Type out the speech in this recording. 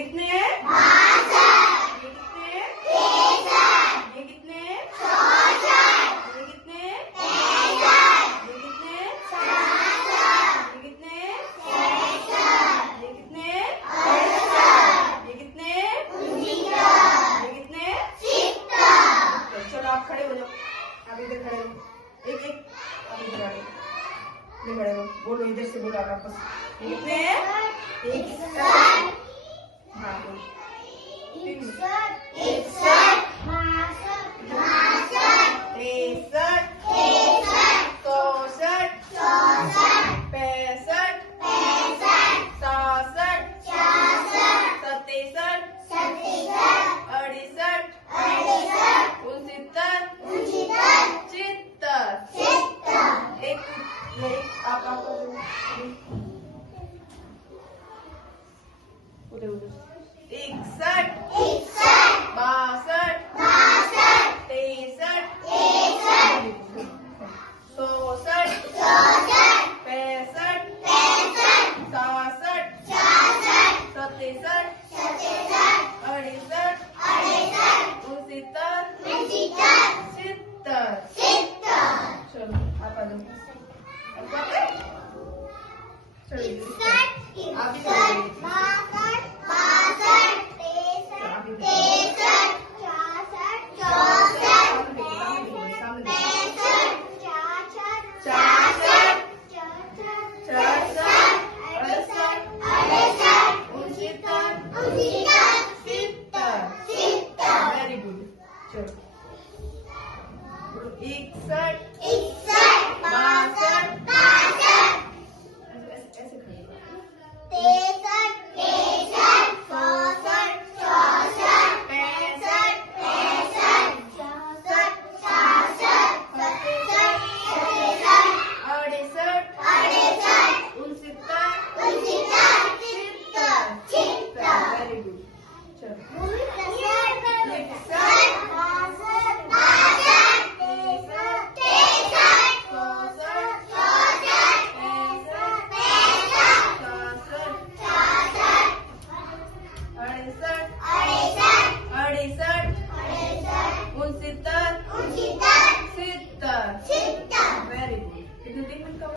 कितने हैं? ये कितने हैं? ये कितने हैं? ये कितने हैं? ये कितने हैं? ये कितने हैं? ये कितने हैं? ये कितने हैं? ये कितने हैं? चलो आप खड़े हो जाओ, आप इधर खड़े हो, एक एक आप इधर आ जाओ, खड़े हो, बोलो इधर से बोलो आप वापस। ये कितने हैं? एक हाँ बोलो। 60